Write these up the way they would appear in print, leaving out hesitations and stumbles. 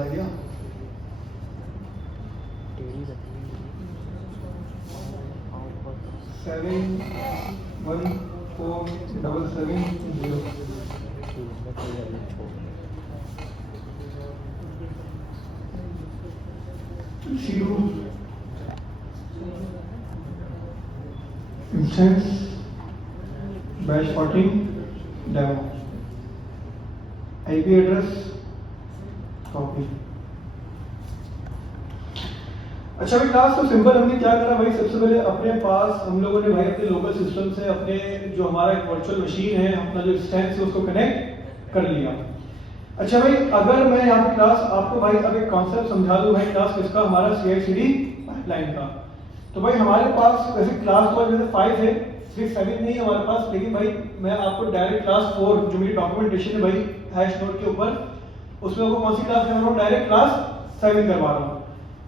चला गया। 7147770 zero instance bash 14 demo IP address copy. अच्छा भाई क्लास तो सिंपल हमने क्या करा भाई, सबसे पहले अपने पास हम लोगों ने भाई अपने लोकल सिस्टम से अपने जो हमारा एक वर्चुअल मशीन है अपना जो इंस्टेंस है उसको कनेक्ट कर लिया। अच्छा भाई अगर मैं यहाँ पे क्लास आपको भाई अब एक कॉन्सेप्ट समझा दूं भाई, क्लास किसका, हमारा CI/CD पाइपलाइन का। तो भाई हमारे पास वैसे क्लास तो वैसे 5 है, 6 7 नहीं है हमारे पास, लेकिन भाई मैं आपको डायरेक्ट क्लास 4 जो मेरी डॉक्यूमेंटेशन है भाई हैश नोट के ऊपर, उसमें आपको कौन सी क्लास करवा रहा हूँ, डायरेक्ट क्लास 7 करवा रहा हूँ,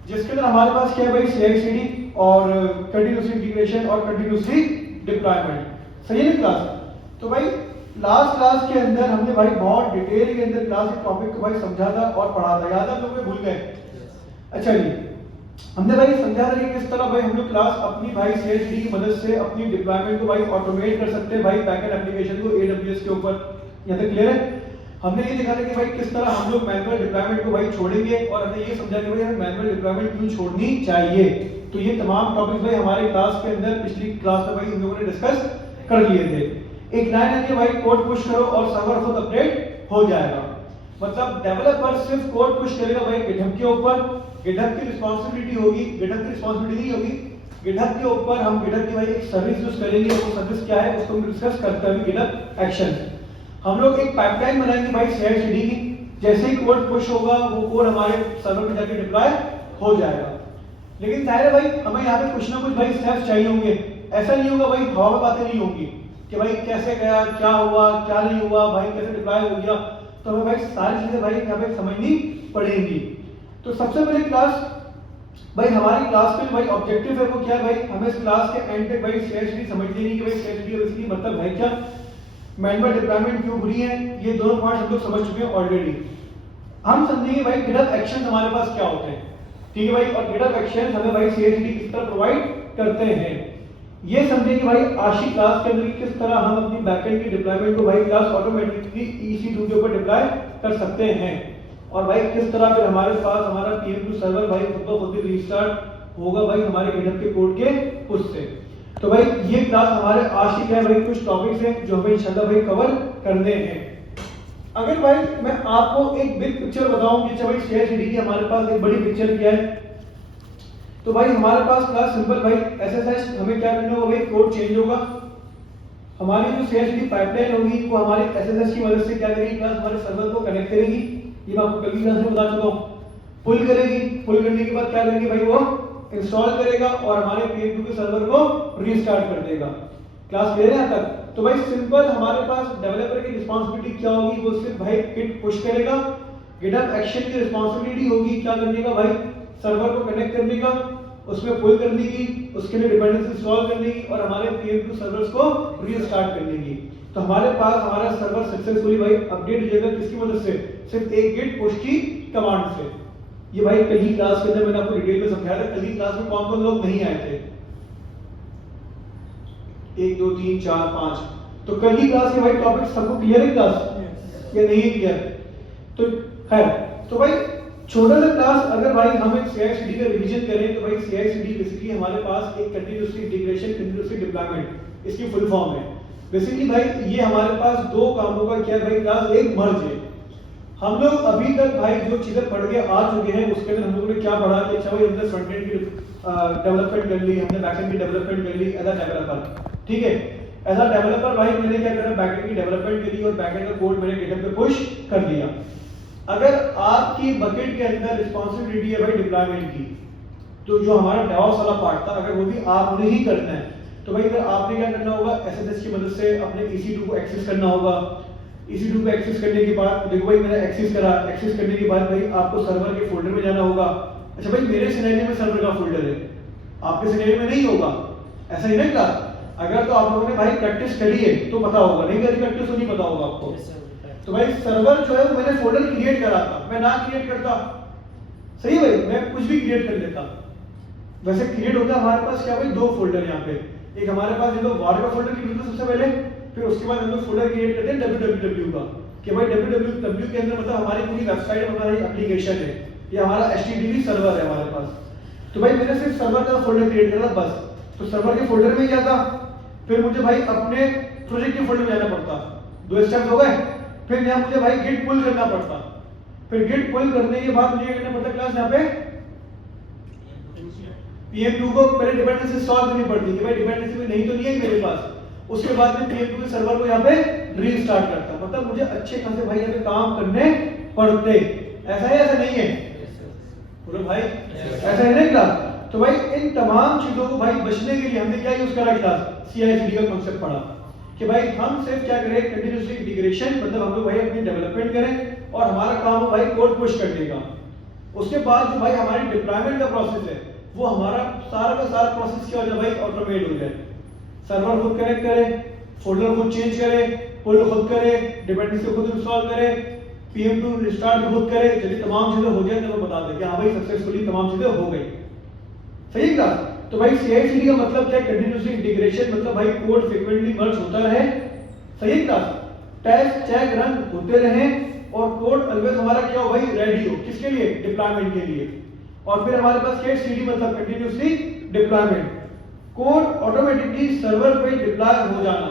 जिसके अंदर हमारे पास क्या है भाई CI/CD और कंटिन्यूअस इंटीग्रेशन और कंटिन्यूअसली डिप्लॉयमेंट। सही है क्लास। तो भाई लास्ट क्लास के अंदर हमने भाई बहुत डिटेल के अंदर क्लास के टॉपिक को भाई समझा था और पढ़ा था, याद है लोग भूल गए? अच्छा जी, हमने भाई समझा था कि किस तरह भाई हम लोग क्लास अपनी भाई CI/CD की मदद से अपनी डिप्लॉयमेंट को भाई ऑटोमेट कर सकते हैं भाई बैकएंड एप्लीकेशन को AWS के ऊपर। यहाँ तक क्लियर है? हमने ये देखा था कि भाई किस तरह हम लोग मैनुअल डिप्लॉयमेंट को भाई छोड़ेंगे और हमने ये समझा कि भाई हमें मैनुअल डिप्लॉयमेंट क्यों छोड़नी चाहिए। तो ये तमाम टॉपिक्स भाई हमारे क्लास के अंदर पिछली क्लास में भाई हम लोगों ने डिस्कस कर लिए थे। एक लाइन है कि भाई कोड पुश करो और सर्वर खुद अपडेट हो जाएगा, मतलब डेवलपर सिर्फ कोड पुश करेगा भाई गिटहब के ऊपर, गिटहब की रिस्पांसिबिलिटी होगी, गिटहब की रिस्पांसिबिलिटी नहीं होगी, गिटहब के ऊपर हम गिटहब की भाई एक सर्विस यूज करेंगे, वो सर्विस क्या है उसको हम डिस्कस करते हैं गिटहब एक्शन। हम लोग एक पाइपलाइन बनाएंगे भाई CI/CD की, जैसे ही कोड पुश होगा वो कोड हमारे सर्वर पे जाके डिप्लॉय हो जाएगा। लेकिन जाहिर है भाई हमें यहाँ पे कुछ ना कुछ भाई स्टेप्स चाहिए होंगे, ऐसा नहीं होगा भाई हवा में बातें नहीं होंगी कि भाई कैसे गया, क्या हुआ, क्या नहीं हुआ, भाई कैसे डिप्लॉय हो गया। तो हमें भाई सारी चीजें भाई यहाँ पे समझनी पड़ेंगी। तो सबसे पहले क्लास भाई हमारी क्लास का भाई ऑब्जेक्टिव है वो क्या है भाई, हमें इस क्लास के एंड तक भाई CI/CD समझ लेनी कि भाई CI/CD बेसिकली मतलब है क्या, मैनुअल डिप्लॉयमेंट क्यों बुरी है, ये दोनों पॉइंट्स हम लोग समझ चुके हैं ऑलरेडी। हम समझेंगे भाई गिटहब एक्शन हमारे पास क्या होते हैं, ठीक है भाई, और गिटहब एक्शन हमें भाई CI/CD किस तरह प्रोवाइड करते हैं, ये समझेंगे भाई आज की क्लास के अंदर किस तरह हम अपनी बैकएंड की डिप्लॉयमेंट को भाई क्लास ऑटोमेटिकली EC2 के ऊपर डिप्लॉय कर सकते हैं, और भाई किस तरह फिर हमारे पास हमारा PM2 सर्वर भाई खुद ब खुद रीस्टार्ट होगा भाई हमारे गिटहब के कोड के पुश से। तो भाई ये क्लास हमारे आज की क्या है भाई कुछ टॉपिक्स हैं जो हमें इंशाल्लाह भाई कवर करने हैं। अगर भाई मैं आपको एक बिग पिक्चर बताऊं कि भाई CI/CD की हमारे पास एक बड़ी पिक्चर क्या है, तो भाई हमारे पास क्लास सिंपल भाई SSH हमें क्या करना होगा भाई, कोड चेंज होगा, हमारी जो CI/CD पाइपलाइन होगी वो हमारे SSH की मदद से क्या करेगी, क्लास हमारे सर्वर को कनेक्ट करेगी, ये मैं आपको कल की क्लास में बता चुका हूं, पुल करेगी, पुल करने के बाद क्या करेगी भाई वो इंस्टॉल करेगा और हमारे PM2 के सर्वर को रीस्टार्ट कर देगा। क्लास क्लियर है यहां तक? तो भाई सिंपल हमारे पास डेवलपर की रिस्पांसिबिलिटी क्या होगी, वो सिर्फ भाई गिट पुश करेगा, गिटहब एक्शन की रिस्पांसिबिलिटी होगी क्या करने का भाई, सर्वर को कनेक्ट करने का, उसमें पुल करने की, उसके लिए डिपेंडेंसी इंस्टॉल करने की और हमारे PM2 सर्वर्स को रीस्टार्ट करने की। तो हमारे पास हमारा सर्वर सक्सेसफुली भाई अपडेट हो जाएगा किसकी मदद से, सिर्फ एक गिट पुश की कमांड से। ये भाई कल ही क्लास के अंदर मैंने आपको डिटेल में समझाया था, कल ही क्लास में कौन कौन लोग नहीं आए थे, 1 2 3 4 5, तो कल ही क्लास के भाई टॉपिक सबको क्लियर है क्लास या नहीं है क्लियर? तो खैर, तो भाई छोटा सा क्लास अगर भाई हम एक CI/CD का रिवीजन करें तो भाई CI/CD बेसिकली हमारे पास एक कंटीन्यूअसली इंटीग्रेशन कंटीन्यूअसली डिप्लॉयमेंट इसकी फुल फॉर्म है। बेसिकली भाई ये हमारे पास दो कामों का क्या है भाई क्लास, एक मर्ज है। हम लोग अभी तक भाई जो चीजें पढ़ के आ चुके हैं उसके अंदर हम लोगों ने क्या पढ़ा कि अच्छा भाई हमने फ्रंट एंड की डेवलपमेंट कर ली, हमने बैक एंड की डेवलपमेंट कर ली एज अ डेवलपर, ठीक है, एज अ डेवलपर भाई मैंने क्या करा, बैक एंड की डेवलपमेंट करी और बैक एंड का कोड मैंने गिटहब पे पुश कर दिया। अगर आपकी बकेट के अंदर रिस्पांसिबिलिटी है भाई डिप्लॉयमेंट की, तो जो हमारा डेवऑप्स वाला पार्ट था अगर वो भी आपने ही करना है, तो भाई फिर आपने क्या करना होगा, SSH की मदद से अपने EC2 को एक्सेस करना होगा। EC2 को एक्सेस करने के बाद देखो भाई मैंने एक्सेस करा, एक्सेस करने के बाद भाई आपको सर्वर के फोल्डर में जाना होगा। अच्छा भाई मेरे सिनेरियो में सर्वर का फोल्डर है, आपके सिनेरियो में नहीं होगा, ऐसा ही ना क्लास? अगर तो आप लोगों ने भाई प्रैक्टिस करी है तो पता होगा, नहीं करी प्रैक्टिस तो नहीं पता होगा आपको। तो भाई सर्वर जो है वो मैंने फोल्डर क्रिएट करा था, मैं ना क्रिएट करता सही है भाई, मैं कुछ भी क्रिएट कर लेता। वैसे क्रिएट होता है हमारे पास क्या भाई, दो फोल्डर यहाँ पे, एक हमारे पास जो वार का फोल्डर क्रिएट होता है सबसे पहले, फिर उसके बाद हम लोग फोल्डर क्रिएट करते हैं www का, कि भाई www के अंदर मतलब हमारी पूरी वेबसाइट, हमारी एप्लीकेशन है, ये हमारा HTTP सर्वर है हमारे पास। तो भाई मैंने सिर्फ सर्वर का फोल्डर क्रिएट करा बस, तो सर्वर के फोल्डर में क्या था, फिर मुझे भाई अपने प्रोजेक्ट के फोल्डर में जाना पड़ता, दो स्टेप्स हो गए। फिर यहाँ मुझे भाई गिट पुल करना पड़ता, फिर गिट पुल करने के बाद मुझे करना पड़ता क्लास यहाँ पे PM2 को पहले डिपेंडेंसी इंस्टॉल करनी पड़ती कि भाई डिपेंडेंसी में नहीं तो नहीं है मेरे पास, उसके बाद में PM2 के सर्वर को यहाँ पे रीस्टार्ट करता, मतलब मुझे अच्छे खासे भाई यहाँ पे काम करने पड़ते। ऐसा है ऐसा नहीं है बोलो भाई, ऐसा है ना क्लास। तो भाई इन तमाम चीजों को भाई बचने के लिए हमने क्या यूज करा क्लास, CI/CD का कांसेप्ट पढ़ा कि भाई हम सिर्फ क्या करें, कंटीन्यूअसली इंटीग्रेशन, मतलब हम लोग भाई अपनी डेवलपमेंट करें और हमारा काम हो भाई कोड पुश करने का। उसके बाद जो भाई हमारी डिप्लॉयमेंट का प्रोसेस है वो हमारा सारा का सारा प्रोसेस क्या हो जाए भाई, ऑटोमेट हो जाए। सर्वर खुद कनेक्ट करे, फोल्डर खुद चेंज करे, पुल खुद करे, डिपेंडेंसी खुद इंस्टॉल करे, PM2 रिस्टार्ट खुद करे, जब तमाम चीजें हो जाए तो वो बता दे कि हाँ भाई सक्सेसफुली तमाम चीजें हो गई। सही का। तो भाई CI/CD का मतलब क्या है, कंटीन्यूअसली इंटीग्रेशन, मतलब भाई कोड फ्रीक्वेंटली मर्ज होता रहे, सही का, टेस्ट चेक रन होते रहे और कोड ऑलवेज हमारा क्या हो भाई, रेडी हो, किसके लिए, डिप्लॉयमेंट के लिए। और फिर हमारे पास क्या CD मतलब continuously deployment, code automatically server पे डिप्लॉय हो जाना।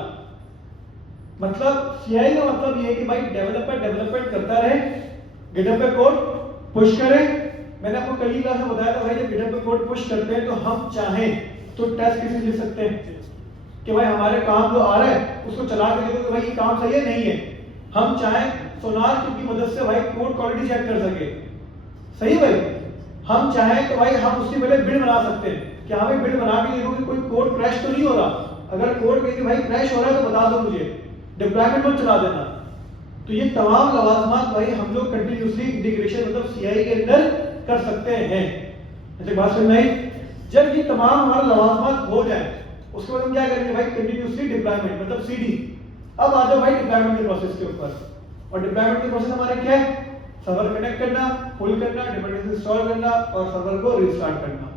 मतलब CI का मतलब ये है कि भाई डेवलपर डेवलपमेंट करता रहे, गिटहब पे कोड पुश करे। मैंने आपको कल ही क्लास में बताया था भाई जब गिटहब पे कोड पुश करते हैं तो हम चाहें तो टेस्ट केसेस लिख सकते हैं कि भाई हमारे काम जो आ रहा है उसको चला के देखो कि भाई ये काम सही है नहीं है। हम चाहें सोनार की मदद से भाई कोड क्वालिटी चेक कर सके, सही भाई। हम चाहें तो भाई हम उससे पहले बिल्ड बना सकते हैं कि हाँ भाई बिल्ड बना के देखो कि कोई कोड क्रैश तो नहीं हो रहा, अगर कोड कहीं भाई क्रैश हो रहा है तो बता दो मुझे, डिप्लॉयमेंट मत चला देना। तो ये तमाम लवाजमात भाई हम लोग कंटीन्यूअसली इंटीग्रेशन मतलब CI के अंदर कर सकते हैं। ऐसे बात समझ आई। जब ये तमाम हमारे लवाजमात हो जाए उसके बाद हम क्या करेंगे भाई, कंटीन्यूअसली डिप्लॉयमेंट मतलब CD। अब आ जाओ भाई डिप्लॉयमेंट के प्रोसेस के ऊपर, और डिप्लॉयमेंट के प्रोसेस हमारे क्या है, सर्वर कनेक्ट करना, पुल करना, डिपेंडेंसी इंस्टॉल करना और सर्वर को रीस्टार्ट करना।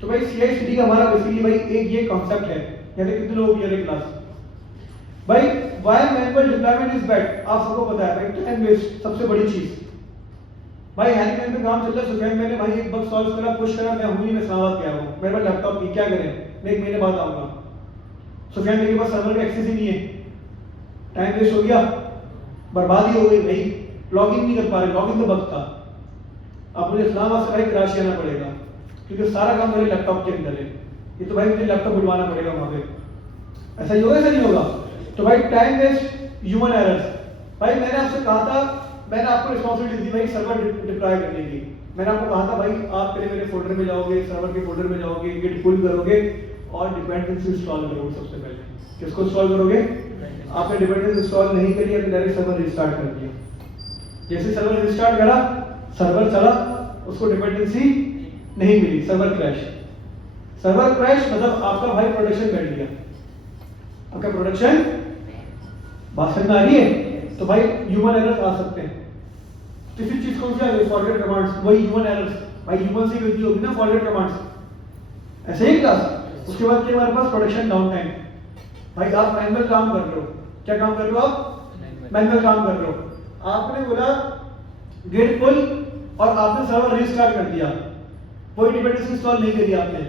तो भाई CI/CD का हमारा बेसिकली भाई एक ये कांसेप्ट है। यानी कितने लोग क्लियर है क्लास भाई। Why manual deployment is bad, आप सबको पता है भाई, टाइम वेस्ट सबसे बड़ी चीज भाई। हैंडमैन पे काम चल रहा है, सुफियान मैंने भाई एक बग सॉल्व करा, पुश करा, मैं हूं ही मैं इस्लामाबाद गया हूं, मेरे पास लैपटॉप नहीं, क्या करें, मैं 1 महीने बाद आऊंगा। सुफियान मेरे पास सर्वर का एक्सेस ही नहीं है, टाइम वेस्ट हो गया, बर्बादी हो गई भाई, लॉगिन नहीं कर पा रहे, लॉगिन तो बग था। अब मुझे इस्लामाबाद से भाई कराची आना पड़ेगा क्योंकि सारा काम मेरे लैपटॉप के अंदर है, ये तो भाई मुझे लैपटॉप बुलवाना पड़ेगा वहां पे। ऐसा ही होगा, ऐसा नहीं होगा। तो भाई टाइम वेस्ट, ह्यूमन एरर्स। भाई मैंने आपसे कहा था, मैंने आपको रिस्पांसिबिलिटी दी भाई सर्वर डिप्लॉय करने की। मैंने आपको कहा था भाई आप पहले मेरे फोल्डर में जाओगे, सर्वर के फोल्डर में जाओगे, गिट पुल करोगे और डिपेंडेंसी इंस्टॉल करोगे। सबसे पहले किसको इंस्टॉल करोगे, आपने डिपेंडेंसी इंस्टॉल नहीं करी है तो डायरेक्ट सर्वर रिस्टार्ट कर दिया। जैसे सर्वर रिस्टार्ट करा, सर्वर चला, उसको डिपेंडेंसी नहीं मिली, सर्वर क्रैश। सर्वर क्रैश मतलब आपका भाई प्रोडक्शन बैठ गया, आपका प्रोडक्शन, बात समझ में आ रही है। तो भाई ह्यूमन एरर्स आ सकते हैं। किसी चीज को क्या है, फॉरवर्ड कमांड्स, वही ह्यूमन एरर्स भाई, ह्यूमन से गलती होगी ना, फॉरवर्ड कमांड्स। ऐसे ही क्लास। उसके बाद क्या हमारे पास प्रोडक्शन डाउन टाइम। भाई आप मैनुअल काम कर रहे हो, क्या काम कर रहे हो आप, मैनुअल काम कर रहे हो। आपने बोला गिट पुल और आपने सर्वर रीस्टार्ट कर दिया, कोई डिपेंडेंसी इंस्टॉल नहीं करी आपने,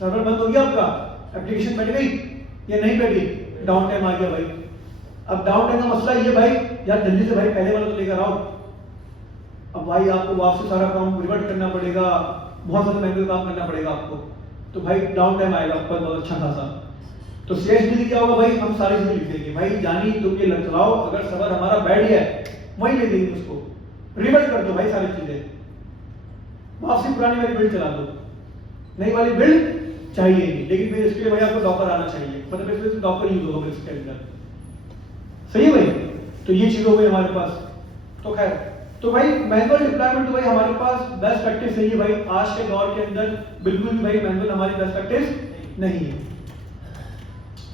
सर्वर बंद हो गया आपका, एप्लीकेशन बैठ गई या नहीं बैठी, डाउन टाइम आ गया भाई। अब डाउन टाइम का मसला ये भाई, यार जल्दी से भाई पहले वाला तो लेकर आओ। अब भाई आपको वापस सारा काम रिवर्ट करना पड़ेगा, बहुत ज्यादा मैनुअल काम करना पड़ेगा आपको, तो भाई डाउन टाइम आएगा आपका बहुत अच्छा खासा। तो CI/CD क्या होगा भाई, हम सारी चीजें लिख देंगे भाई, जानी तुम ये लग चलाओ, अगर सर्वर हमारा बैठ गया वही ले देंगे, उसको रिवर्ट कर दो भाई सारी चीजें, वापसी पुरानी वाली बिल्ड चला दो, नई वाली बिल्ड चाहिए नहीं। लेकिन फिर इसके लिए भाई आपको डॉकर आना चाहिए, मतलब इसमें डॉकर यूज होगा इसके अंदर, सही है भाई। तो ये चीज हो गई हमारे पास। तो खैर, तो भाई मैनुअल डिप्लॉयमेंट तो भाई हमारे पास बेस्ट प्रैक्टिस है भाई, आज के दौर के अंदर बिल्कुल भी भाई मैनुअल हमारी बेस्ट प्रैक्टिस नहीं है।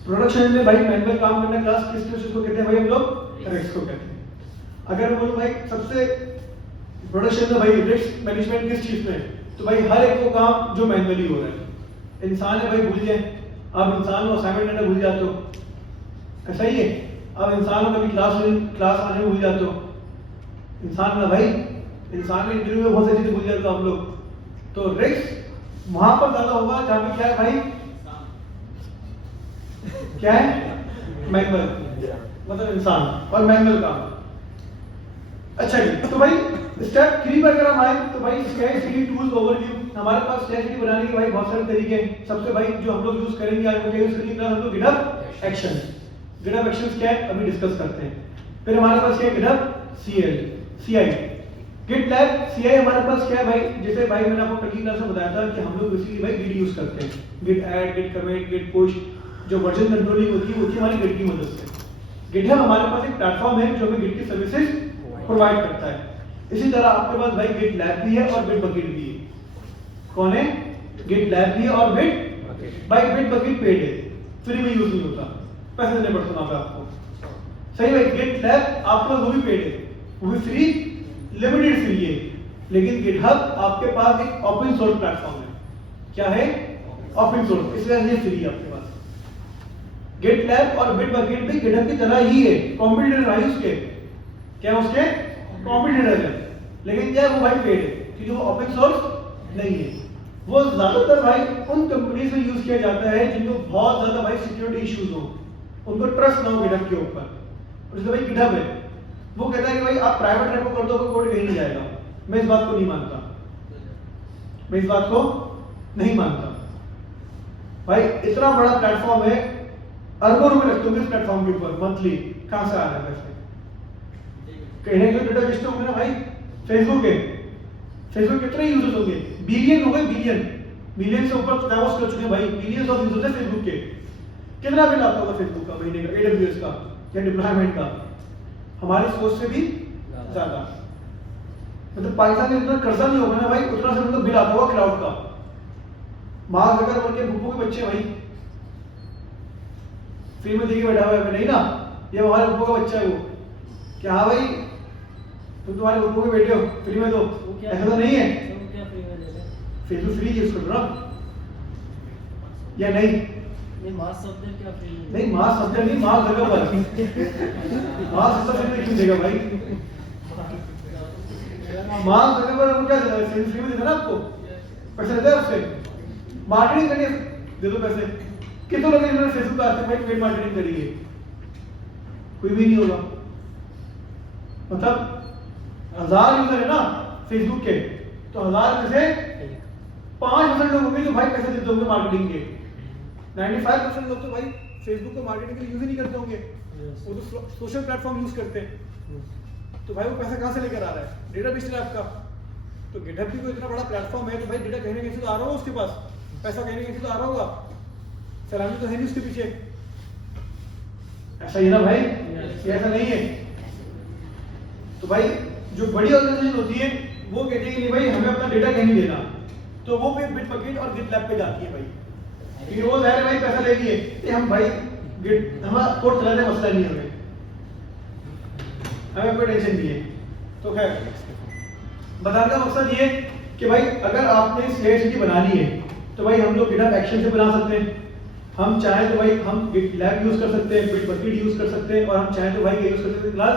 प्रोडक्शन में भाई मैनुअल काम करना क्लास किस चीज को कहते हैं भाई, हम लोग रेक्स को कहते हैं। अगर मैं बोलूं भाई सबसे प्रोडक्शन में भाई रिस्क मैनेजमेंट किस चीज में, तो भाई हर एक वो काम जो मैनुअली हो रहा है। इंसान है भाई भूल जाए, आप इंसान को असाइनमेंट देना भूल जाते हो, ऐसा ही है। आप इंसान को कभी क्लास आने में भूल जाते हो, इंसान ना भाई, इंसान के इंटरव्यू में बहुत सारी चीजें भूल जाते हो आप लोग। तो रिस्क वहां पर ज्यादा होगा जहां पे क्या है भाई, क्या है, मैनुअल, मतलब इंसान और मैनुअल काम। अच्छा जी, तो भाई स्टेप 3 पर अगर हम आए तो भाई CI/CD टूल्स ओवरव्यू। हमारे पास CI/CD बनाने के भाई बहुत सारे तरीके हैं। सबसे भाई जो हम लोग यूज करेंगे आज क्या यूज करेंगे, हम लोग GitHub एक्शंस। GitHub एक्शंस क्या है अभी डिस्कस करते हैं। फिर हमारे पास क्या है GitHub CI, GitLab CI हमारे पास क्या है भाई, जैसे भाई मैंने आपको कल की क्लास में बताया था कि हम लोग बेसिकली भाई Git यूज करते हैं, Git add, Git commit, Git push, जो वर्जन कंट्रोलिंग होती है हमारी Git की मदद से। GitHub हमारे पास एक प्लेटफॉर्म है जो हमें Git की सर्विसेज प्रोवाइड करता है। इसी तरह आपके पास भाई GitLab भी है और Bitbucket भी है। कौन है, GitLab भी है और Bitbucket पेड है, फ्री में यूज नहीं होता, पैसे देने पड़ते हैं वहां पे आपको। सही भाई, GitLab आपके पास वो भी पेड है, वो भी फ्री, लिमिटेड फ्री है। लेकिन GitHub आपके पास एक ओपन सोर्स प्लेटफॉर्म है। क्या है, ओपन सोर्स, इसलिए ये फ्री है आपके पास। GitLab और Bitbucket भी GitHub की तरह ही है, कॉम्पिटिटर है उसके, क्या उसके कॉम्पिटिटर है, लेकिन क्या वो भाई पेड है क्योंकि वो ओपन सोर्स नहीं है। वो ज्यादातर भाई उन कंपनीज में यूज किया जाता है जिनको बहुत ज्यादा भाई सिक्योरिटी इश्यूज हो, उनको ट्रस्ट ना हो GitHub के ऊपर। और जैसे भाई GitHub है, वो कहता है कि भाई आप प्राइवेट रेपो कर दो, कोड कहीं नहीं जाएगा। मैं इस बात को नहीं मानता, मैं इस बात को नहीं मानता। भाई इतना बड़ा प्लेटफॉर्म है, अरबों रुपए लगते होंगे इस प्लेटफॉर्म के ऊपर मंथली, कहां से आ रहा है पैसे, कहीं ना डेटा बेचते होंगे ना भाई। फेसबुक कितने यूजर्स होंगे, बिलियन हो गए, बिलियन से ऊपर क्रॉस कर चुके हैं भाई, बिलियंस ऑफ यूजर्स है फेसबुक के। कितना बिल आता होगा फेसबुक का महीने का, AWS का या डिप्लॉयमेंट का, हमारी सोच से भी ज्यादा। मतलब पाकिस्तान में इतना कर्जा नहीं होगा ना भाई, उतना से मतलब बिल आता होगा क्लाउड का। मार्क जगरबर्ग के भूपो के बच्चे भाई फ्री में देके बैठा हुआ है, नहीं ना, ये हमारे भूपो का बच्चा है वो, क्या हाँ भाई तुम तुम्हारे भूपो के बेटे हो, फ्री में दो, ऐसा तो नहीं है। फेसबुक फ्री यूज कर रहा या नहीं, मास सब्जेक्ट क्या फ्री में, नहीं मास सब्जेक्ट नहीं, मास जगरबर्ग मास सब्जेक्ट क्यों देगा भाई, मार्क जगरबर्ग को क्या देता है, फ्री में देता है ना आपको, पैसे देता है उससे, मार्केटिंग करने दे दो पैसे। कितने लोग जिन्होंने फेसबुक पे आज तक भाई पेड मार्केटिंग करी है, कोई भी नहीं होगा। मतलब 1000 यूजर है ना फेसबुक के, तो 1000 में से 5% लोग होंगे जो भाई पैसे देते होंगे मार्केटिंग के, 95% लोग तो भाई फेसबुक को मार्केटिंग के लिए यूज ही नहीं करते होंगे, वो तो सोशल प्लेटफॉर्म यूज करते हैं। तो भाई वो पैसा कहां से लेकर आ रहा है, डेटा बेच रहा है आपका। तो GitHub भी कोई इतना बड़ा प्लेटफॉर्म है तो भाई डेटा कहीं ना कहीं से तो आ रहा होगा उसके पास, पैसा कहीं ना कहीं से तो आ रहा होगा, सलामी तो है नहीं उसके पीछे, ऐसा ही ना भाई, ऐसा नहीं है। तो भाई जो बड़ी ऑर्गेनाइजेशन होती है वो कहती है कि नहीं भाई हमें अपना डेटा कहीं नहीं देना, तो वो फिर Bitbucket और GitLab पे जाती है भाई, क्योंकि वो जाहिर है भाई पैसा लेगी है कि हम भाई हमारा कोड चलाने मसला नहीं है, हमें कोई टेंशन नहीं है। तो खैर बताने का मकसद ये कि भाई अगर आपने CI/CD बनानी है तो भाई हम लोग GitHub एक्शन से बना सकते हैं, हम चाहे तो भाई हम GitLab यूज कर सकते हैं, Bitbucket यूज कर सकते हैं, और हम चाहे तो भाई यूज कर सकते हैं क्लास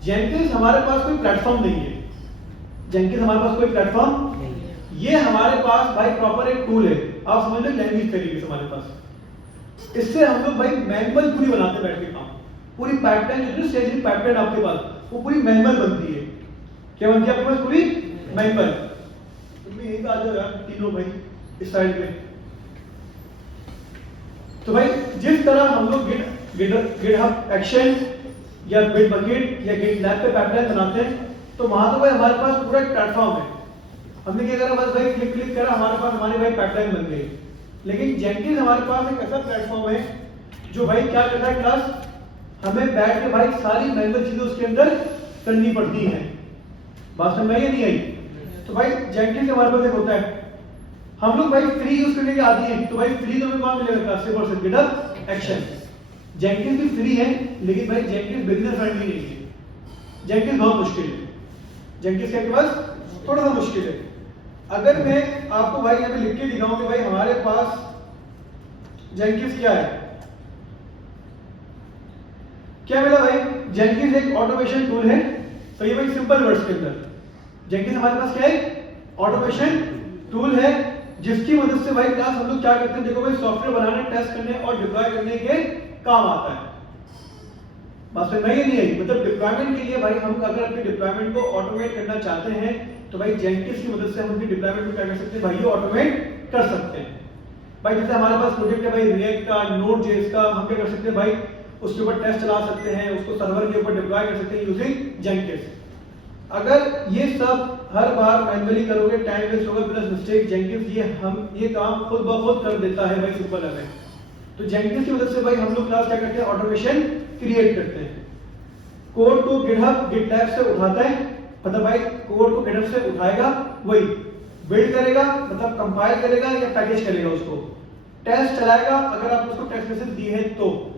Jenkins हमारे पास कोई प्लेटफॉर्म नहीं है, Jenkins हमारे पास कोई प्लेटफॉर्म नहीं है, ये हमारे पास भाई प्रॉपर एक टूल है, आप समझ लो लैंग्वेज तरीके से हमारे पास। इससे हम लोग भाई मैनुअल पूरी बनाते बैठ के काम, पूरी पाइपलाइन जो है CI/CD पाइपलाइन आपके पास वो पूरी मैनुअल बनती है। क्या बनती है आपके पास, पूरी मैनुअल। तुम यही तो आ जाओ यार तीनों भाई इस साइड में। तो भाई जिस तरह हम लोग GitHub एक्शन या Bitbucket या GitLab पे पाइपलाइन बनाते हैं, तो वहां तो भाई हमारे पास पूरा एक प्लेटफॉर्म है, हमने क्या करा बस भाई क्लिक करा, हमारे पास हमारी भाई पाइपलाइन बन गई। लेकिन Jenkins हमारे पास एक ऐसा प्लेटफॉर्म है जो भाई क्या करता है क्लास, हमें बैठ के भाई सारी मैनुअल चीजें उसके अंदर करनी पड़ती हैं। बात समझ में नहीं आई? तो भाई Jenkins हमारे पास एक होता है, हम लोग भाई फ्री यूज करने के आदी हैं, तो भाई फ्री तो हमें कौन मिलेगा, सिर्फ GitHub एक्शन। Jenkins भी फ्री है लेकिन भाई Jenkins बिगिनर फ्रेंडली नहीं है, Jenkins बहुत मुश्किल है। जेंकिस के पास थोड़ा सा मुश्किल है। अगर मैं आपको भाई यहाँ पे लिख के दिखाऊं कि भाई हमारे पास जेंकिस क्या है, क्या मिला भाई? जेंकिस एक ऑटोमेशन टूल है। तो ये भाई सिंपल वर्ड्स के अंदर जेंकिस हमारे पास क्या है? ऑटोमेशन टूल है, जिसकी मदद से भाई क्लास हम लोग क्या करते हैं, देखो भाई सॉफ्टवेयर बनाने, टेस्ट करने और डिप्लॉय करने के काम आता है। बात समझ में नहीं आई? मतलब डिप्लॉयमेंट के लिए भाई हम अगर अपने डिप्लॉयमेंट को ऑटोमेट करना चाहते हैं तो भाई जेंकिस की मदद से हम अपनी डिप्लॉयमेंट को क्या कर सकते हैं भाई? ये ऑटोमेट कर सकते हैं। भाई जैसे हमारे पास प्रोजेक्ट है भाई रिएक्ट का, नोड.जेएस का, हम क्या कर सकते हैं भाई? उसके ऊपर टेस्ट चला सकते हैं, उसको सर्वर के ऊपर डिप्लॉय कर सकते हैं यूजिंग जेंकिस। अगर ये सब हर बार मैन्युअली करोगे, टाइम वेस्ट होगा प्लस मिस्टेक। जेंकिस ये काम खुद ब खुद कर देता है भाई, सिंपल है। तो जेंकिस की मदद से भाई हम लोग क्लास क्या करते हैं? ऑटोमेशन क्रिएट करते हैं। कोड को गिटहब गिटलैब से उठाता है, मतलब भाई कोड को गिटहब से उठाएगा, वही बिल्ड करेगा, मतलब कंपाइल करेगा या पैकेज करेगा, उसको टेस्ट चलाएगा। अगर आप उसको टेस्ट मैसेज दिए हैं तो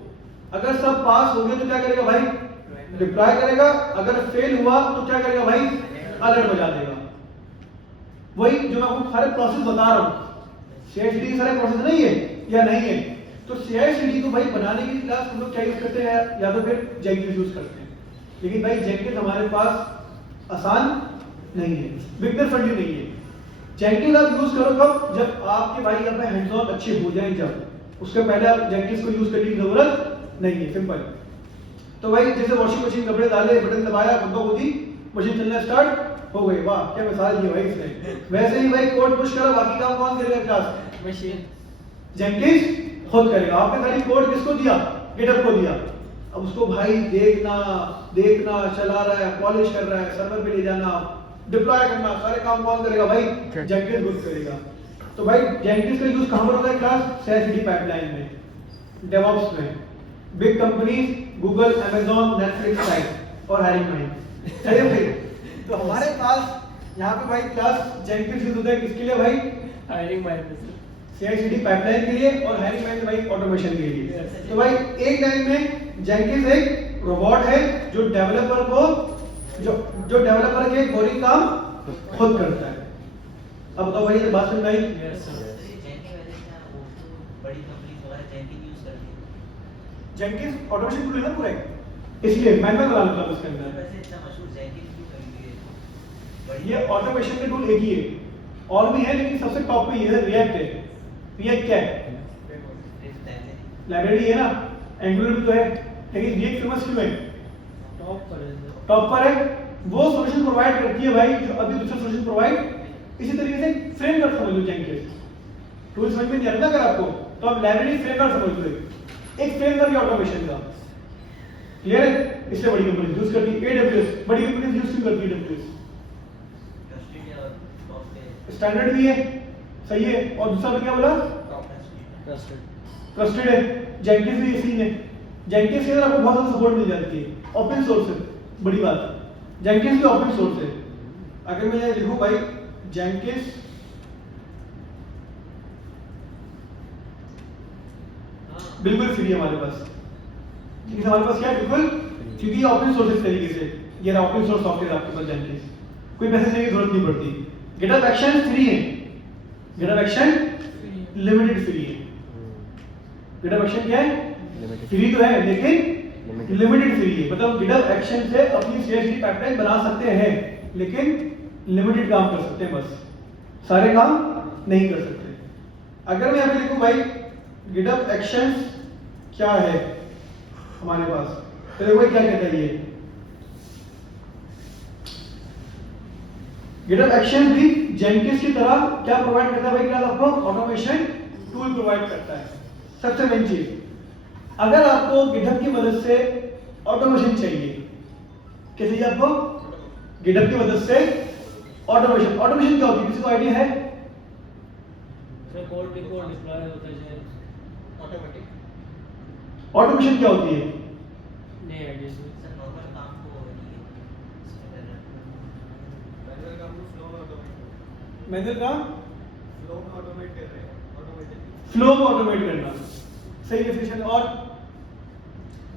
अगर सब पास हो गए तो क्या करेगा भाई? डिप्लॉय करेगा। अगर फेल हुआ तो क्या करेगा भाई? अलर्ट बजा देगा। वही जो मैं आपको सारे प्रोसेस बता रहा हूं, CI/CD सारे प्रोसेस नहीं है या नहीं है? तो CI/CD को भाई बनाने की क्लास हम लोग क्या यूज करते हैं? या तो फिर जेंकिस यूज करते हैं। लेकिन भाई जेंकिस हमारे पास आसान नहीं है, बिगनर फ्रेंडली नहीं है। जेंकिस आप यूज करो कब? जब आपके भाई यहाँ पे हैंड्स ऑन अच्छे हो जाएं, जब उसके पहले आप जेंकिस को यूज करने की जरूरत नहीं है, सिंपल। तो भाई जैसे वॉशिंग मशीन कपड़े डाले, बटन दबाया, खुद खुद ही मशीन चलना स्टार्ट हो गई। वाह क्या मिसाल दी भाई इसने। वैसे ही भाई कोड पुश करो, बाकी काम कौन करेगा क्लास? मशीन। जेंकिस खुद करेगा। आपने खाली कोड किसको दिया? गिटहब को दिया। अब उसको भाई देखना, चला रहा है, पॉलिश कर रहा है, सर्वर पे ले जाना, डिप्लॉय करना, सारे काम कौन करेगा भाई? जेंकिस खुद करेगा। तो भाई जेंकिस का यूज कहां पर होता है क्लास? CI/CD पाइपलाइन में, डेवऑप्स में, big companies, Google, Amazon, Netflix site और हायरिंग माइंड। चलिए भाई, तो हमारे पास यहाँ पे भाई क्लास जेंकिस यूज होता है किसके लिए भाई? हायरिंग माइंड से। CI/CD पाइपलाइन के लिए और हायरिंग माइंड भाई ऑटोमेशन के लिए। तो भाई एक लाइन में जेंकिस एक रोबोट है जो डेवलपर के कोडिंग काम खुद करता है। अब बताओ भाई ये बात समझ में आई? Yes sir. Jenkins automation tool है ना पूरा, इसलिए मैनुअल बना लेता हूं इसके अंदर। ये ऑटोमेशन के टूल एक ही है, और भी है लेकिन सबसे टॉप पे ये है रिएक्ट है। रिएक्ट क्या है? लाइब्रेरी है ना, एंगुलर भी तो है, लेकिन रिएक्ट फेमस क्यों है? टॉप पर है। वो सॉल्यूशन प्रोवाइड करती है भाई जो अभी दूसरा सॉल्यूशन प्रोवाइड। इसी तरीके से फ्रेमवर्क समझ लो जेंकिस। टूल समझ में नहीं आता अगर आपको, तो आप लाइब्रेरी फ्रेमवर्क समझ लो, एक फ्रेमवर्क है ऑटोमेशन का। क्लियर है? इसलिए बड़ी कंपनी यूज करती है। AWS बड़ी कंपनी यूज क्यों करती है? AWS स्टैंडर्ड भी है, सही है, और दूसरा भी क्या बोला? ट्रस्टेड है। जेंकिस भी इसी ने, जेंकिस के अंदर आपको बहुत सारा सपोर्ट मिल जाती है, ओपन सोर्स है, बड़ी बात है। जेंकिस भी ओपन सोर्स है। अगर मैं ये लिखूं भाई जेंकिस बिल्कुल फ्री है हमारे पास, क्योंकि हमारे पास क्या है बिल्कुल, क्योंकि ये ओपन सोर्स इस तरीके से, ये रहा ओपन सोर्स सॉफ्टवेयर आपके पास जेंकिस, कोई पैसे देने की जरूरत नहीं पड़ती। गिटहब एक्शन फ्री है, गिटहब एक्शन लिमिटेड फ्री है। गिटहब एक्शन क्या है? फ्री तो है लेकिन लिमिटेड फ्री है। मतलब गिटहब एक्शन से अपनी CI/CD पाइपलाइन बना सकते हैं, लेकिन लिमिटेड काम कर सकते हैं, बस सारे काम नहीं कर सकते। अगर मैं यहाँ पे लिखूं भाई गिटहब एक्शंस क्या है हमारे पास, तो देखो क्या कहता है ये। गिटहब एक्शन भी जेंकिस की तरह क्या प्रोवाइड करता है भाई? क्लास आपको ऑटोमेशन टूल प्रोवाइड करता है। सबसे मेन चीज, अगर आपको गिटहब की मदद से ऑटोमेशन चाहिए, कैसे चाहिए आपको? गिटहब की मदद से ऑटोमेशन। ऑटोमेशन क्या होती है, किसी को आइडिया है? कोड डिप्लॉय होता है ऑटोमेटिक। ऑटोमेशन क्या होती है? नहीं आइडिया सर। नॉर्मल काम को मैनुअल काम फ्लो में ऑटोमेट कर रहे हैं, फ्लो को ऑटोमेट करना, सही डेफिनेशन। और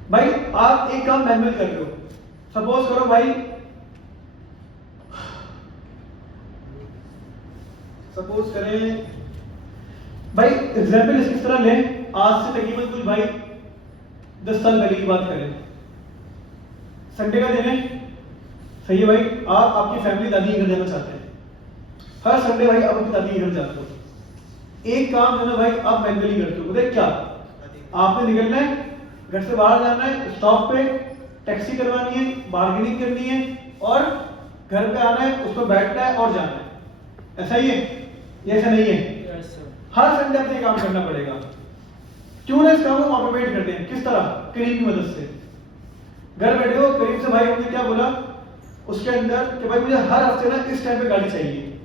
भाई आप एक काम मैनुअल कर रहे हो, सपोज करो भाई सपोज करें भाई एग्जाम्पल इस तरह लें, आज से तकरीबन कुछ भाई 10 साल पहले की बात करें, संडे का दिन है, सही है भाई, आप आपकी फैमिली दादी के घर जाना चाहते हैं, हर संडे भाई आप अपनी दादी के घर जाते हो, एक काम जो है भाई आप मैन्युअली करते हो, बताइए क्या, आपने निकलना है, घर से बाहर जाना है, स्टॉप पे टैक्सी करवानी है, बार्गेनिंग करनी है और घर पे आना है, उस पर बैठना है और जाना है, ऐसा ही है या ऐसा नहीं है? Yes, sir. हर संडे आपको ये काम करना पड़ेगा। क्यों ना इस काम को ऑटोमेट कर दें, किस तरह, करीब की मदद से। घर बैठे हो, करीब से भाई हमने क्या बोला उसके अंदर कि भाई मुझे हर हफ्ते ना इस टाइम पे गाड़ी चाहिए,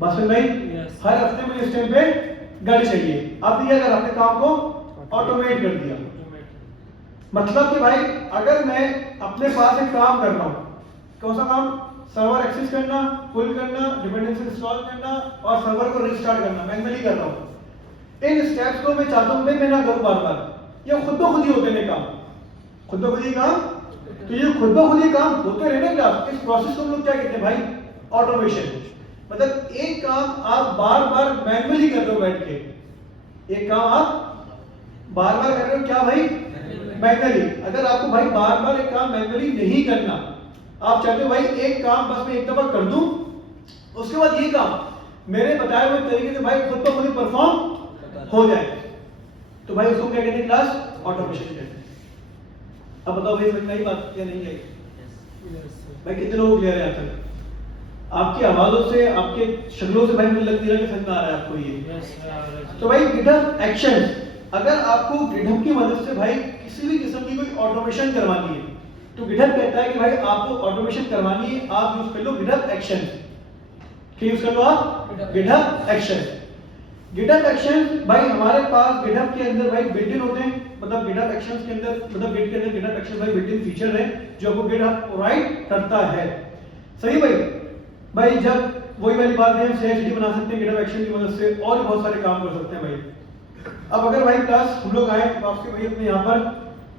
बासुन भाई Yes. हर हफ्ते मुझे इस टाइम पे गाड़ी चाहिए। आपने क्या करा, अपने काम को ऑटोमेट कर दिया। मतलब कि भाई अगर मैं अपने पास एक काम कर रहा हूं, कौन सा काम, सर्वर एक्सेस करना, पुल करना, डिपेंडेंसी इंस्टॉल करना और सर्वर को रिस्टार्ट करना, मैन्युअली कर रहा हूं, इन स्टेप्स को मैं चाहता हूं मैं ना करूं बार बार, ये खुद ब खुद ही होते हैं काम, खुद ब खुद ही काम। तो ये खुद ब खुद ही काम होते रहे ना क्लास, इस प्रोसेस को हम लोग क्या कहते हैं भाई, ऑटोमेशन। मतलब एक काम आप बार बार मैन्युअली कर रहे हो बैठ के, एक काम आप बार बार कर रहे हो क्या भाई, मैन्युअली। अगर आपको भाई बार बार एक काम मैन्युअली नहीं करना, आप चाहते हो भाई एक काम बस मैं एक दफा कर दूं, उसके बाद ये काम मेरे बताए हुए तरीके से भाई खुद ब खुद परफॉर्म हो जाए, तो भाई उसको क्या कहते हैं क्लास, ऑटोमेशन कहते हैं। अब बताओ भाई समझ में आई बात या नहीं आई? Yes, sir. भाई कितने लोग क्लियर है यहाँ तक? आपकी आवाजों से, आपके शक्लों से भाई मुझे लग नहीं रहा कि समझ में आ रहा है आपको ये। Yes, sir. Alright. तो भाई गिटहब एक्शन, अगर आपको गिटहब की मदद से भाई किसी भी किस्म की कोई ऑटोमेशन करवानी है, तो गिटहब कहता है कि भाई आपको ऑटोमेशन करवानी है, आप यूज कर लो गिटहब एक्शन। क्या यूज कर लो आप? GitHub action. गिटहब एक्शन भाई हमारे पास गिटहब के अंदर भाई बिल्ट इन होते हैं, मतलब गिटहब एक्शंस के अंदर, मतलब गिट के अंदर गिटहब एक्शन भाई बिल्ट इन फीचर है जो आपको गिटहब प्रोवाइड करता है। सही भाई, भाई जब वही वाली बात है, हम CI/CD बना सकते हैं गिटहब एक्शन की मदद से और भी बहुत सारे काम कर सकते हैं भाई। अब अगर भाई क्लास हम लोग आए आपके भाई अपने यहाँ पर,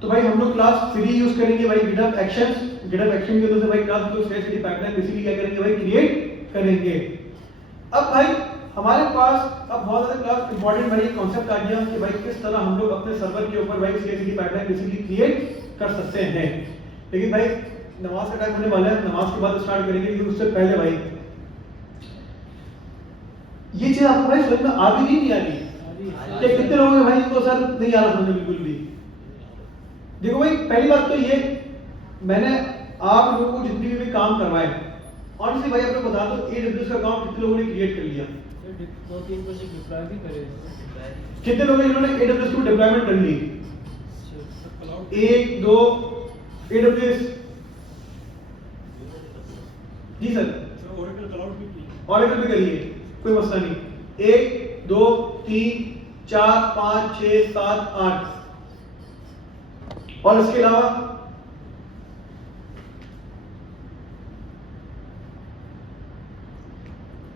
तो भाई हम लोग क्लास 3 यूज करेंगे भाई गिटहब एक्शंस, गिटहब एक्शन की वजह से भाई क्लास हम लोग CI/CD पाइपलाइन बेसिकली क्या करेंगे भाई, क्रिएट करेंगे। अब भाई हमारे पास अब बहुत ज्यादा क्लास इंपॉर्टेंट भाई कॉन्सेप्ट आ गया कि भाई किस तरह हम लोग अपने सर्वर के ऊपर भाई CI/CD पाइपलाइन बेसिकली क्रिएट कर सकते हैं। लेकिन भाई नमाज का टाइम होने वाला है, नमाज के बाद स्टार्ट करेंगे, लेकिन उससे पहले भाई ये चीज आपको भाई समझ में आ भी नहीं आ रही कि कितने लोगों ने भाई इसको सर नहीं आ रहा समझ बिल्कुल भी। देखो भाई पहली बात तो ये, मैंने आप लोगों को जितनी भी काम करवाए, ऑनेस्टली भाई आपको बता दो AWS का अकाउंट कितने लोगों ने क्रिएट कर लिया, 2-3 प्रोजेक्ट डिप्लॉय भी करे। कितने लोगों ने जिन्होंने AWS की डिप्लॉयमेंट कर ली, 1 2 AWS जी सर, ऑरेकल भी करिए, कोई मसला नहीं, 1 2 3 4 5 6 7 8 और इसके अलावा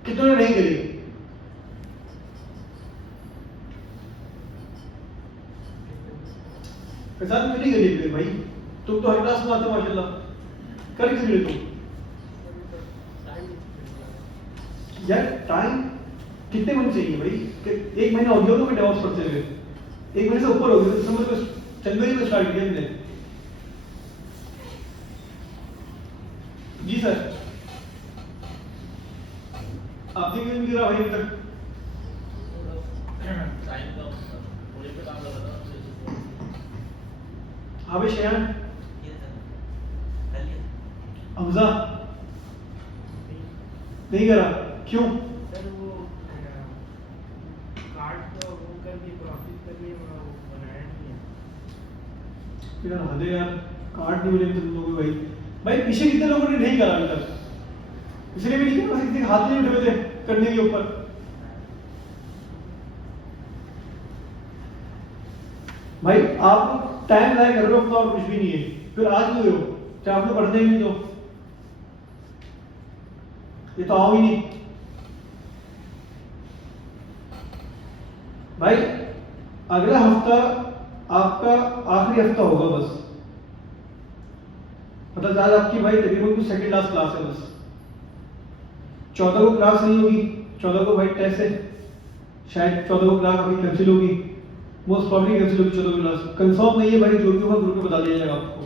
कितनों ने नहीं करी? प्रसाद क्यों नहीं करी फिर भाई, तुम तो हर क्लास में आते हो माशाल्लाह, कर किस लिए तुम यार? टाइम कितने महीने चाहिए भाई, कि 1 महीना हो गया तो मैं डेवॉप्स करते हुए, 1 महीने से ऊपर हो गया, दिसंबर में जनवरी में स्टार्ट किया हमने। जी सर, आपने क्यों नहीं किया भाई अब तक? हाँ भाई शयान, हमजा नहीं करा, क्यों? सर वो कार्ड का वो करके प्रोसेस करके वो बनाया नहीं है। यार हदे यार, कार्ड नहीं मिले तुम लोगों को भाई। भाई पीछे कितने लोगों ने नहीं करा अभी तक? इसलिए भी नहीं किया, किसी के हाथ नहीं उठे हुए थे करने के ऊपर। भाई आप टाइम लाया कर रहे हो और कुछ भी नहीं है, फिर आज क्यों हो, चाहे आपने पढ़ते ही नहीं तो ये तो आओ ही नहीं भाई। अगला हफ्ता आपका आखिरी हफ्ता होगा बस, मतलब आज आपकी भाई तकरीबन कुछ सेकंड लास्ट क्लास है बस, 14 को क्लास नहीं होगी, 14 को भाई टेस्ट है, शायद 14 को क्लास अभी कैंसिल होगी, मोस्ट प्रॉब्ली कैंसिल होगी 14 की क्लास, कंफर्म नहीं है भाई, जो भी होगा ग्रुप में बता दिया जाएगा आपको।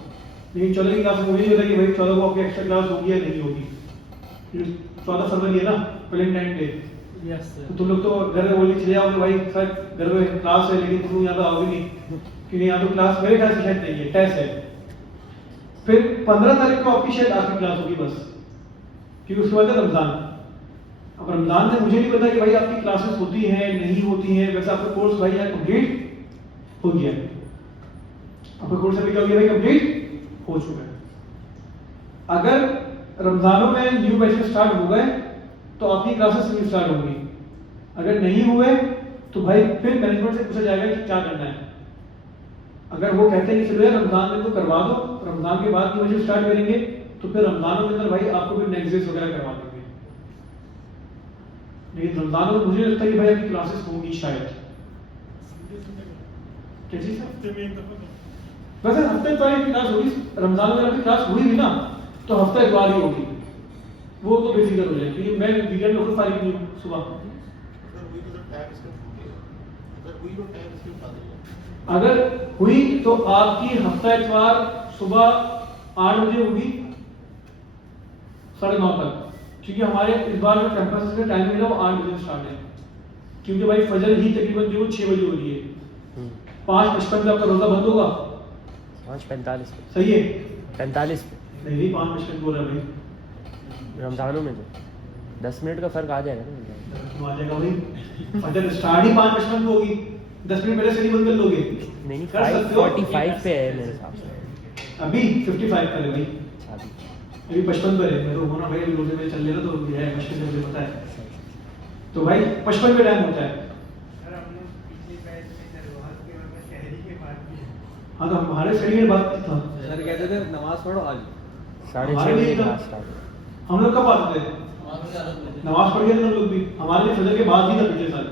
लेकिन 14 की क्लास मुझे नहीं पता कि भाई 14 को आपकी एक्स्ट्रा क्लास होगी या नहीं होगी। 14 फरवरी है ना, वैलेंटाइन डे, यस तो सर। तुम लोग तो घर में बोल के चले जाओगे भाई सर घर में क्लास है, लेकिन तुम यहाँ तो आओगे नहीं, क्योंकि यहाँ तो क्लास मेरे ख्याल से शायद नहीं है, टेस्ट है। फिर 15 तारीख को आपकी शायद आखिरी क्लास होगी बस, क्योंकि उसके बाद है रमजान। अब रमजान में मुझे नहीं पता कि भाई आपकी क्लासेस होती हैं नहीं होती हैं, वैसे आपका कोर्स भाई यहाँ कंप्लीट हो गया, आपका कोर्स अभी क्या हो गया भाई, कंप्लीट हो चुका है। अगर रमजानों में न्यू बैचेस स्टार्ट हो गए तो आपकी क्लासेस नहीं स्टार्ट होंगी, अगर नहीं हुए तो भाई फिर मैनेजमेंट से पूछा जाएगा कि क्या करना है। अगर वो कहते हैं कि चलो यार रमजान में तो करवा दो, रमजान के बाद की वजह स्टार्ट करेंगे, तो फिर रमजानों के अंदर भाई आपको फिर नेक्स्ट डेज वगैरह करवा देंगे। लेकिन रमजान में मुझे लगता है कि भाई आपकी क्लासेस होंगी शायद। क्या चीज है? वैसे हफ्ते इतवार की क्लास होगी, रमजान में आपकी क्लास हुई भी ना तो हफ्ता इतवार ही होगी, वो तो बेफिक्र हो जाए, क्योंकि मैं वीकेंड में खुद फारिग नहीं हूँ सुबह। अगर हुई तो आपकी हफ्ता इतवार सुबह 8 बजे होगी 9:30 तक, क्योंकि हमारे इस बार जो कैंपस का टाइम है वो 8 बजे स्टार्ट है, क्योंकि भाई फजर ही तकरीबन जो 6 बजे हो रही है। 5:55 पे आपका रोजा बंद होगा, 5:45 पे, सही है? 45 पे नहीं 5:55 बोल रहा है भाई, रमजानों में तो 10 मिनट का फर्क आ जाएगा ना। आ जाएगा भाई, फजर स्टार्ट ही 5:55 पे होगी, 10 मिनट पहले से नहीं बंद कर लोगे? नहीं कर सकते हो। 5:45 पे है मेरे हिसाब से। अभी 55 पर है भाई, अच्छा अभी अभी 55 पर है, मैं तो होना भाई अभी रोजे में चल लेगा तो ये है मुश्किल से मुझे पता है। तो भाई 55 पे टाइम होता है। सर हम लोग पिछले बैच में दरवाज के और शहरी के बाद भी है। हाँ तो हमारे स्टडी में बात था, सर कहते थे नमाज पढ़ो आज। 6:30 बजे क्लास स्टार्ट। हम लोग कब आते थे? नमाज पढ़ के हम लोग भी, हमारे लिए फजर के बाद ही था पिछले साल,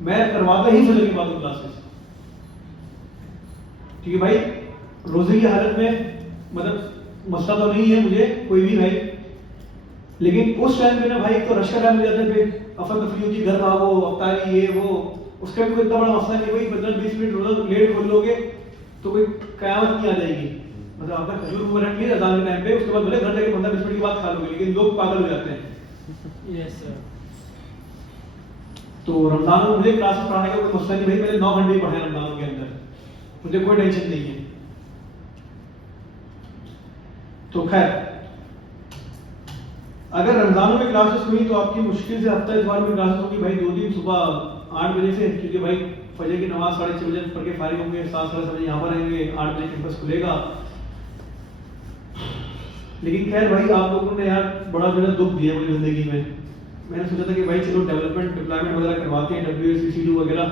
मैं करवाता ही फजर के बाद क्लासेस, क्योंकि भाई रोजे की हालत में मतलब मसला तो नहीं है मुझे कोई भी भाई, लेकिन उस टाइम पे ना भाई एक तो रश का टाइम हो जाता है, फिर अफर तफरी होती, घर भागो अफ्तारी ये वो, उसका भी कोई इतना बड़ा मसला नहीं भाई, 15-20 मिनट रोजा लेट खोल लोगे तो कोई कयामत नहीं आ जाएगी, मतलब आपका खजूर मुंह रख लिया अजान के टाइम पे, उसके बाद भले घर जाके 15-20 मिनट के बाद खा लोगे, लेकिन लोग पागल हो जाते हैं। Yes sir. तो रमजान में मुझे क्लासेस पढ़ाने का कोई मसला नहीं भाई, मैंने 9 घंटे ही पढ़े रमजान के अंदर, मुझे कोई टेंशन नहीं है। तो खैर अगर रमजानों में क्लासेस हुई तो आपकी मुश्किल से हफ्ता इतवार में क्लासेस होगी भाई, 2 दिन सुबह 8 बजे से, क्योंकि भाई फजर की नमाज 6:30 बजे पढ़ के फारिग होंगे, 7-7:30 बजे यहाँ पर रहेंगे, 8 बजे कैंपस खुलेगा। लेकिन खैर भाई आप लोगों ने यार बड़ा जो है दुख दिया मुझे जिंदगी में, मैंने सोचा था कि भाई चलो डेवलपमेंट डिप्लॉयमेंट वगैरह करवाते हैं, WSCC2 वगैरह,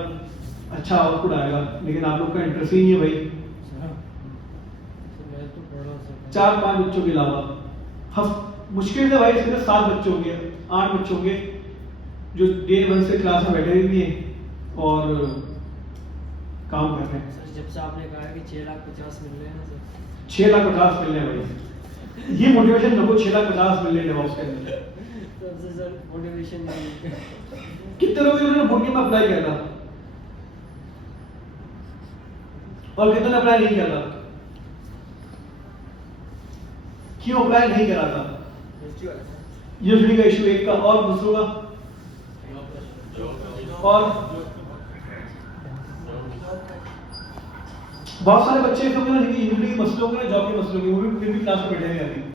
अच्छा आउटपुट आएगा, लेकिन आप लोग का इंटरेस्ट ही नहीं है भाई। मैं तो पढ़ रहा सर। 4-5 बच्चों के अलावा मुश्किल से भाई इसके अंदर 7 बच्चे होंगे, 8 बच्चे होंगे जो डे 1 से क्लास में बैठे हुए हैं और काम कर रहे हैं। सर जब से आपने कहा कि 6,50,000 मिल रहे हैं ना सर। 6,50,000 मिल रहे हैं भाई, ये मोटिवेशन नको 6,50,000 मिल रहे हैं उसके अंदर। तब से सर मोटिवेशन नहीं है। कितने लोग उन्होंने बुकिंग में अप्लाई किया था और कितने ने अप्लाई नहीं किया था? क्यों अप्लाई नहीं करा था? यूनिवर्सिटी का इशू एक का, और दूसरों का, और बहुत सारे बच्चे ऐसे होंगे ना जिनकी यूनिवर्सिटी के मसले होंगे ना, जॉब के मसले होंगे, वो भी फिर भी क्लास में बैठे हैं अभी।